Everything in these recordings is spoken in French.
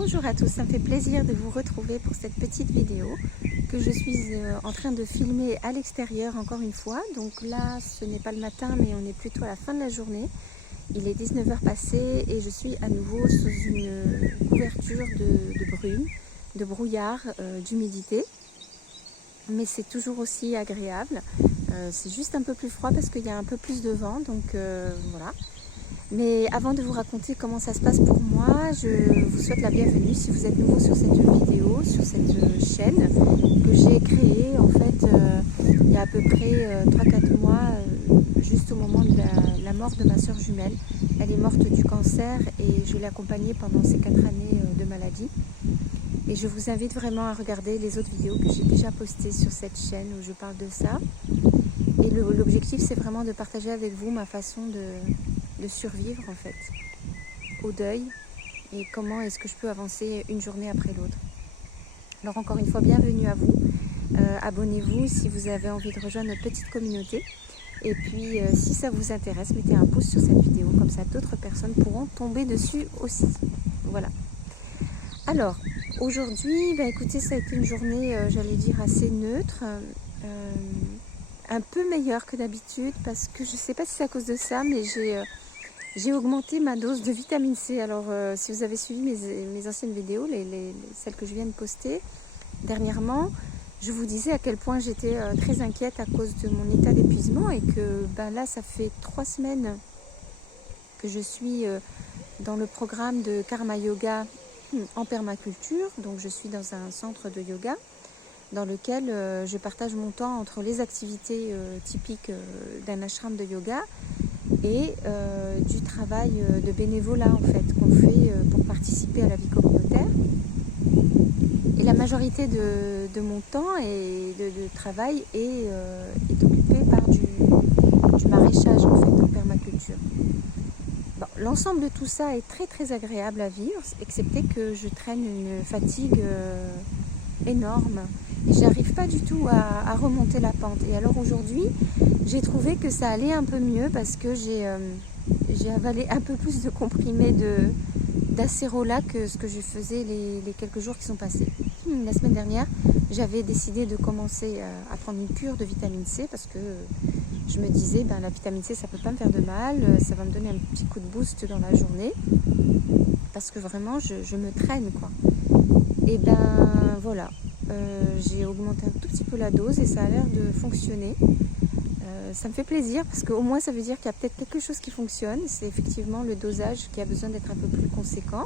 Bonjour à tous, ça me fait plaisir de vous retrouver pour cette petite vidéo que je suis en train de filmer à l'extérieur encore une fois. Donc là, ce n'est pas le matin, mais on est plutôt à la fin de la journée. Il est 19 h passé et je suis à nouveau sous une couverture de brume, de brouillard, d'humidité. Mais c'est toujours aussi agréable. C'est juste un peu plus froid parce qu'il y a un peu plus de vent, donc voilà. Mais avant de vous raconter comment ça se passe pour moi, je vous souhaite la bienvenue si vous êtes nouveau sur cette vidéo, sur cette chaîne que j'ai créée en fait il y a à peu près 3-4 mois, juste au moment de la mort de ma soeur jumelle. Elle est morte du cancer et je l'ai accompagnée pendant ces 4 années de maladie. Et je vous invite vraiment à regarder les autres vidéos que j'ai déjà postées sur cette chaîne où je parle de ça. Et l'objectif, c'est vraiment de partager avec vous ma façon de survivre en fait au deuil et comment est-ce que je peux avancer une journée après l'autre. Alors encore une fois, bienvenue à vous. Abonnez-vous si vous avez envie de rejoindre notre petite communauté. Et puis si ça vous intéresse, mettez un pouce sur cette vidéo, comme ça d'autres personnes pourront tomber dessus aussi. Voilà. Alors, aujourd'hui, écoutez, ça a été une journée, j'allais dire, assez neutre, un peu meilleure que d'habitude, parce que je ne sais pas si c'est à cause de ça, mais j'ai augmenté ma dose de vitamine C. Alors, si vous avez suivi mes anciennes vidéos, celles que je viens de poster dernièrement, je vous disais à quel point j'étais très inquiète à cause de mon état d'épuisement et que là, ça fait 3 semaines que je suis dans le programme de Karma Yoga en permaculture. Donc, je suis dans un centre de yoga dans lequel je partage mon temps entre les activités typiques d'un ashram de yoga et du travail de bénévolat en fait qu'on fait pour participer à la vie communautaire. Et la majorité de mon temps et de travail est occupée par du maraîchage en fait, en permaculture. Bon, l'ensemble de tout ça est très très agréable à vivre, excepté que je traîne une fatigue énorme. Et j'arrive pas du tout à remonter la pente. Et alors aujourd'hui, j'ai trouvé que ça allait un peu mieux parce que j'ai avalé un peu plus de comprimés d'acérola que ce que je faisais les quelques jours qui sont passés. La semaine dernière, j'avais décidé de commencer à prendre une cure de vitamine C parce que je me disais, la vitamine C, ça peut pas me faire de mal, ça va me donner un petit coup de boost dans la journée parce que vraiment, je me traîne, quoi. Et voilà. J'ai augmenté un tout petit peu la dose et ça a l'air de fonctionner. Ça me fait plaisir parce qu'au moins ça veut dire qu'il y a peut-être quelque chose qui fonctionne. C'est effectivement le dosage qui a besoin d'être un peu plus conséquent.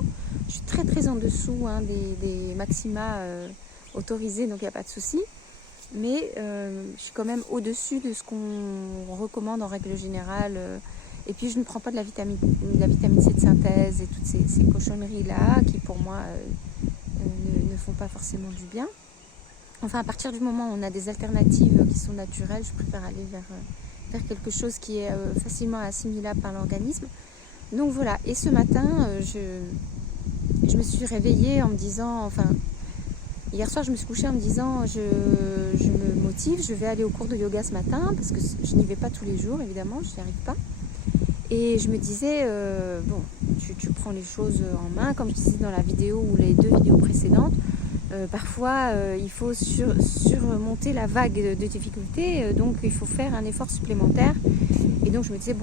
Je suis très très en dessous des maxima autorisés, donc il n'y a pas de souci. Mais je suis quand même au-dessus de ce qu'on recommande en règle générale. Et puis je ne prends pas de la vitamine C de synthèse et toutes ces cochonneries-là qui pour moi ne font pas forcément du bien. Enfin, à partir du moment où on a des alternatives qui sont naturelles, je préfère aller vers quelque chose qui est facilement assimilable par l'organisme. Donc voilà, et ce matin, je me suis réveillée en me disant, hier soir je me suis couchée en me disant, je me motive, je vais aller au cours de yoga ce matin, parce que je n'y vais pas tous les jours, évidemment, je n'y arrive pas. Et je me disais, tu prends les choses en main, comme je disais dans la vidéo ou les 2 vidéos précédentes. Parfois, il faut surmonter la vague de difficultés, donc il faut faire un effort supplémentaire. Et donc je me disais,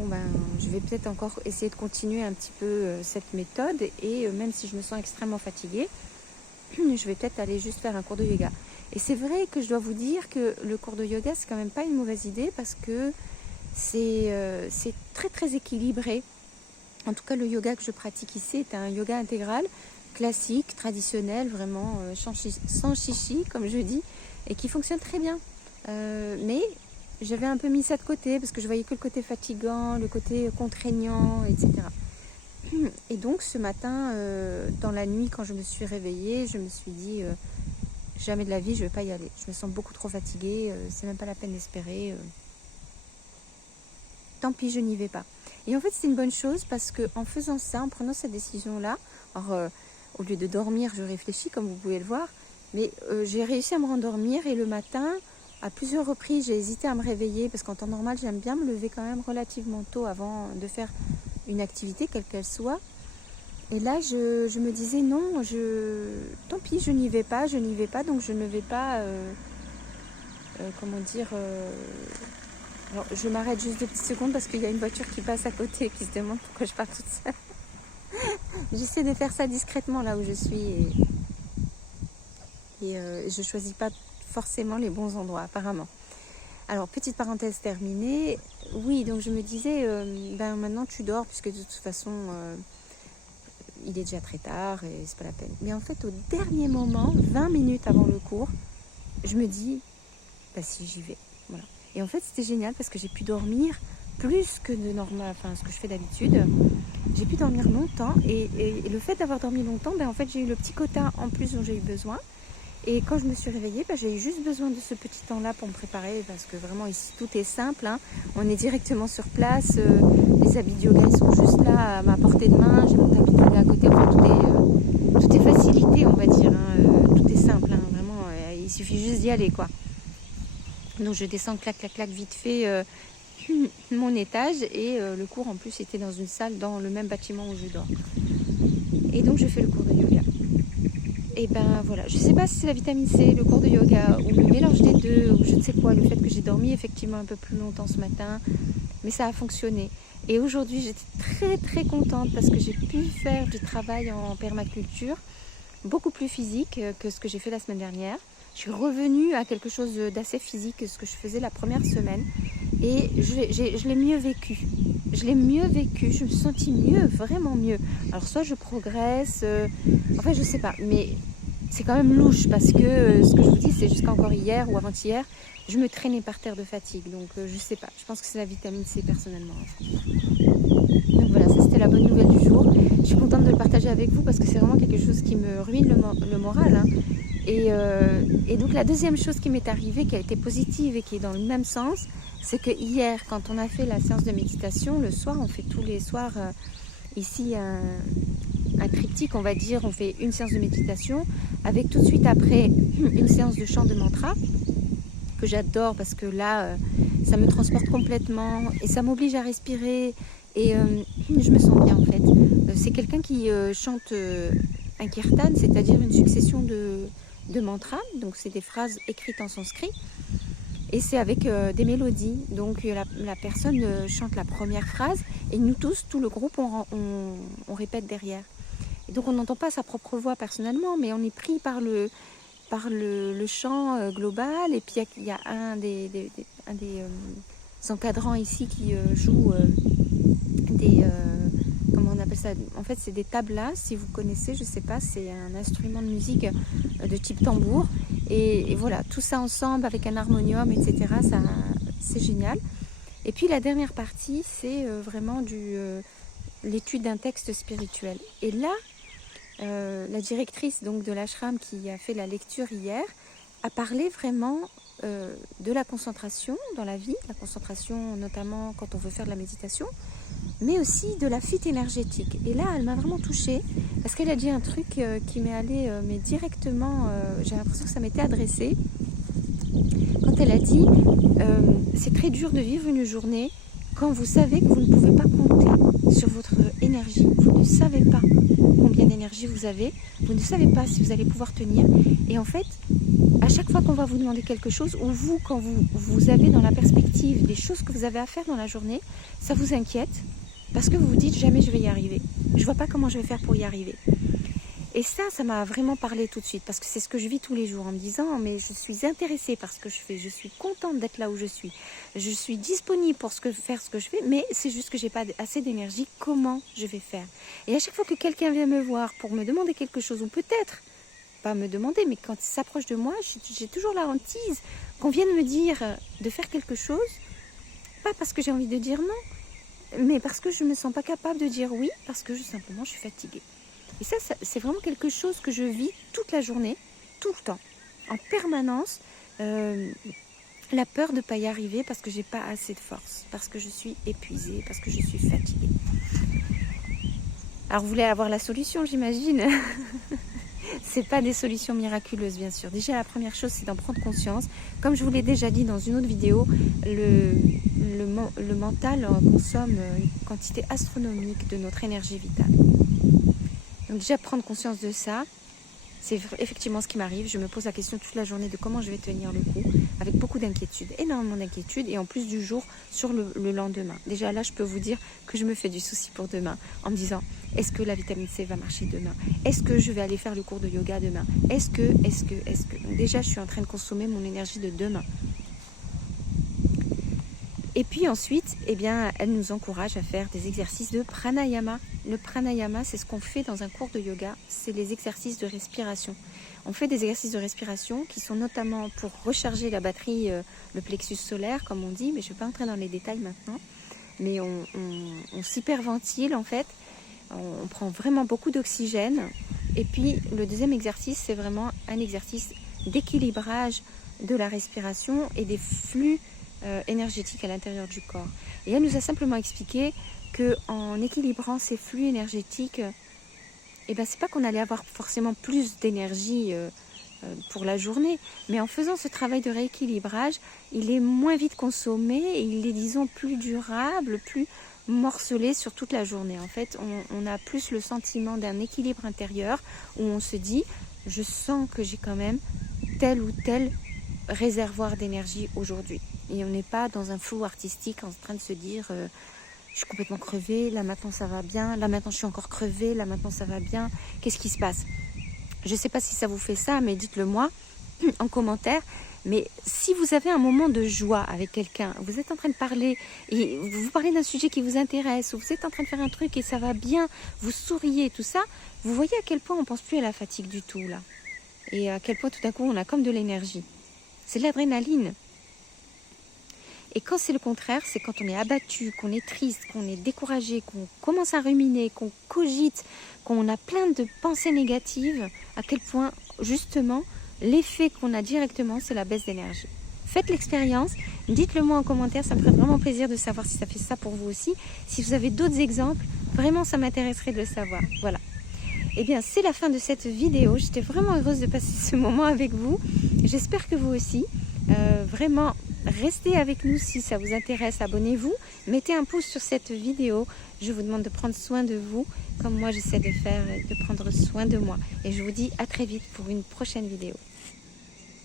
je vais peut-être encore essayer de continuer un petit peu cette méthode. Et même si je me sens extrêmement fatiguée, je vais peut-être aller juste faire un cours de yoga. Et c'est vrai que je dois vous dire que le cours de yoga, c'est quand même pas une mauvaise idée parce que c'est très très équilibré. En tout cas, le yoga que je pratique ici est un yoga intégral, classique, traditionnel, vraiment sans chichi, comme je dis, et qui fonctionne très bien. Mais j'avais un peu mis ça de côté parce que je voyais que le côté fatigant, le côté contraignant, etc. Et donc ce matin, dans la nuit, quand je me suis réveillée, je me suis dit jamais de la vie, je ne vais pas y aller. Je me sens beaucoup trop fatiguée, c'est même pas la peine d'espérer. Tant pis, je n'y vais pas. Et en fait, c'est une bonne chose parce qu'en faisant ça, en prenant cette décision-là, alors au lieu de dormir, je réfléchis comme vous pouvez le voir, mais j'ai réussi à me rendormir et le matin, à plusieurs reprises, j'ai hésité à me réveiller parce qu'en temps normal, j'aime bien me lever quand même relativement tôt avant de faire une activité, quelle qu'elle soit. Et là, je me disais non, tant pis, je n'y vais pas, donc je ne vais pas, comment dire, alors je m'arrête juste 2 petites secondes parce qu'il y a une voiture qui passe à côté et qui se demande pourquoi je pars toute seule. J'essaie de faire ça discrètement là où je suis et je choisis pas forcément les bons endroits apparemment. Alors petite parenthèse terminée, oui donc je me disais ben maintenant tu dors puisque de toute façon il est déjà très tard et c'est pas la peine. Mais en fait au dernier moment, 20 minutes avant le cours, je me dis bah si j'y vais, voilà. Et en fait c'était génial parce que j'ai pu dormir plus que de normal, enfin ce que je fais d'habitude. J'ai pu dormir longtemps et le fait d'avoir dormi longtemps, ben en fait j'ai eu le petit quota en plus dont j'ai eu besoin. Et quand je me suis réveillée, ben, j'ai eu juste besoin de ce petit temps-là pour me préparer parce que vraiment ici tout est simple, hein. On est directement sur place, les habits de yoga ils sont juste là à ma portée de main, j'ai mon tapis de yoga à côté, enfin, tout est facilité on va dire, hein. Tout est simple, hein. Vraiment il suffit juste d'y aller quoi. Donc je descends clac clac clac vite fait mon étage et le cours en plus était dans une salle dans le même bâtiment où je dors. Et donc je fais le cours de yoga. Et ben voilà, je sais pas si c'est la vitamine C, le cours de yoga ou le mélange des deux ou je ne sais quoi, le fait que j'ai dormi effectivement un peu plus longtemps ce matin, mais ça a fonctionné. Et aujourd'hui j'étais très très contente parce que j'ai pu faire du travail en permaculture beaucoup plus physique que ce que j'ai fait la semaine dernière. Je suis revenue à quelque chose d'assez physique que ce que je faisais la première semaine et je l'ai mieux vécu. Je l'ai mieux vécu, je me suis sentie mieux, vraiment mieux. Alors soit je progresse, enfin je sais pas, mais c'est quand même louche parce que ce que je vous dis c'est jusqu'à encore hier ou avant-hier, je me traînais par terre de fatigue. Donc je sais pas, je pense que c'est la vitamine C personnellement. Donc voilà, ça c'était la bonne nouvelle du jour. Je suis contente de le partager avec vous parce que c'est vraiment quelque chose qui me ruine le moral, hein. Et donc la deuxième chose qui m'est arrivée, qui a été positive et qui est dans le même sens, c'est que hier, quand on a fait la séance de méditation, le soir, on fait tous les soirs ici un triptyque, on va dire, on fait une séance de méditation, avec tout de suite après une séance de chant de mantra, que j'adore parce que là, ça me transporte complètement et ça m'oblige à respirer et je me sens bien en fait. C'est quelqu'un qui chante un kirtan, c'est-à-dire une succession de mantras, donc c'est des phrases écrites en sanskrit et c'est avec des mélodies, donc la personne chante la première phrase et nous tous, tout le groupe, on répète derrière. Et donc on n'entend pas sa propre voix personnellement, mais on est pris par le chant global et puis il y a un des encadrants ici qui joue comment on appelle ça, en fait c'est des tablas, si vous connaissez, je sais pas, c'est un instrument de musique de type tambour et voilà, tout ça ensemble avec un harmonium, etc. Ça, c'est génial. Et puis la dernière partie, c'est vraiment l'étude d'un texte spirituel. Et là, la directrice donc de l'ashram qui a fait la lecture hier a parlé vraiment de la concentration dans la vie, la concentration notamment quand on veut faire de la méditation, mais aussi de la fuite énergétique. Et là, elle m'a vraiment touchée parce qu'elle a dit un truc qui m'est allé mais directement, j'ai l'impression que ça m'était adressé. Quand elle a dit c'est très dur de vivre une journée quand vous savez que vous ne pouvez pas compter sur votre énergie. Vous ne savez pas combien d'énergie vous avez, vous ne savez pas si vous allez pouvoir tenir. Et en fait, à chaque fois qu'on va vous demander quelque chose, ou vous, quand vous avez dans la perspective des choses que vous avez à faire dans la journée, ça vous inquiète parce que vous vous dites jamais je vais y arriver. Je vois pas comment je vais faire pour y arriver. Et ça m'a vraiment parlé tout de suite parce que c'est ce que je vis tous les jours en me disant mais je suis intéressée par ce que je fais, je suis contente d'être là où je suis disponible pour faire ce que je fais, mais c'est juste que j'ai pas assez d'énergie, comment je vais faire? Et à chaque fois que quelqu'un vient me voir pour me demander quelque chose, ou peut-être pas me demander, mais quand il s'approche de moi, j'ai toujours la hantise qu'on vienne me dire de faire quelque chose, pas parce que j'ai envie de dire non, mais parce que je me sens pas capable de dire oui, parce que simplement je suis fatiguée. Et ça, c'est vraiment quelque chose que je vis toute la journée, tout le temps, en permanence. La peur de ne pas y arriver parce que j'ai pas assez de force, parce que je suis épuisée, parce que je suis fatiguée. Alors vous voulez avoir la solution, j'imagine. C'est pas des solutions miraculeuses, bien sûr. Déjà, la première chose, c'est d'en prendre conscience. Comme je vous l'ai déjà dit dans une autre vidéo, le mental consomme une quantité astronomique de notre énergie vitale. Donc déjà prendre conscience de ça, c'est effectivement ce qui m'arrive. Je me pose la question toute la journée de comment je vais tenir le coup, avec beaucoup d'inquiétude, énormément d'inquiétude, et en plus du jour sur le lendemain. Déjà là, je peux vous dire que je me fais du souci pour demain, en me disant, est-ce que la vitamine C va marcher demain? Est-ce que je vais aller faire le cours de yoga demain? Est-ce que Donc déjà, je suis en train de consommer mon énergie de demain. Et puis ensuite, eh bien, elle nous encourage à faire des exercices de pranayama. Le pranayama, c'est ce qu'on fait dans un cours de yoga, c'est les exercices de respiration. On fait des exercices de respiration qui sont notamment pour recharger la batterie, le plexus solaire, comme on dit, mais je ne vais pas entrer dans les détails maintenant. Mais on s'hyperventile en fait, on prend vraiment beaucoup d'oxygène. Et puis le deuxième exercice, c'est vraiment un exercice d'équilibrage de la respiration et des flux énergétique à l'intérieur du corps. Et elle nous a simplement expliqué qu'en équilibrant ces flux énergétiques, eh ben, c'est pas qu'on allait avoir forcément plus d'énergie pour la journée, mais en faisant ce travail de rééquilibrage, il est moins vite consommé et il est, disons, plus durable, plus morcelé sur toute la journée. En fait, on a plus le sentiment d'un équilibre intérieur où on se dit, je sens que j'ai quand même tel ou tel réservoir d'énergie aujourd'hui. Et on n'est pas dans un flou artistique en train de se dire je suis complètement crevée, là maintenant ça va bien, là maintenant je suis encore crevée, là maintenant ça va bien, qu'est-ce qui se passe? Je ne sais pas si ça vous fait ça, mais dites-le moi en commentaire. Mais si vous avez un moment de joie avec quelqu'un, vous êtes en train de parler et vous parlez d'un sujet qui vous intéresse, ou vous êtes en train de faire un truc et ça va bien, vous souriez, tout ça, vous voyez à quel point on ne pense plus à la fatigue du tout là. Et à quel point tout d'un coup on a comme de l'énergie. C'est de l'adrénaline. Et quand c'est le contraire, c'est quand on est abattu, qu'on est triste, qu'on est découragé, qu'on commence à ruminer, qu'on cogite, qu'on a plein de pensées négatives, à quel point justement l'effet qu'on a directement, c'est la baisse d'énergie. Faites l'expérience, dites-le moi en commentaire, ça me ferait vraiment plaisir de savoir si ça fait ça pour vous aussi. Si vous avez d'autres exemples, vraiment ça m'intéresserait de le savoir. Voilà. Eh bien, c'est la fin de cette vidéo. J'étais vraiment heureuse de passer ce moment avec vous. J'espère que vous aussi. Vraiment, restez avec nous si ça vous intéresse. Abonnez-vous. Mettez un pouce sur cette vidéo. Je vous demande de prendre soin de vous, comme moi j'essaie de faire, de prendre soin de moi. Et je vous dis à très vite pour une prochaine vidéo.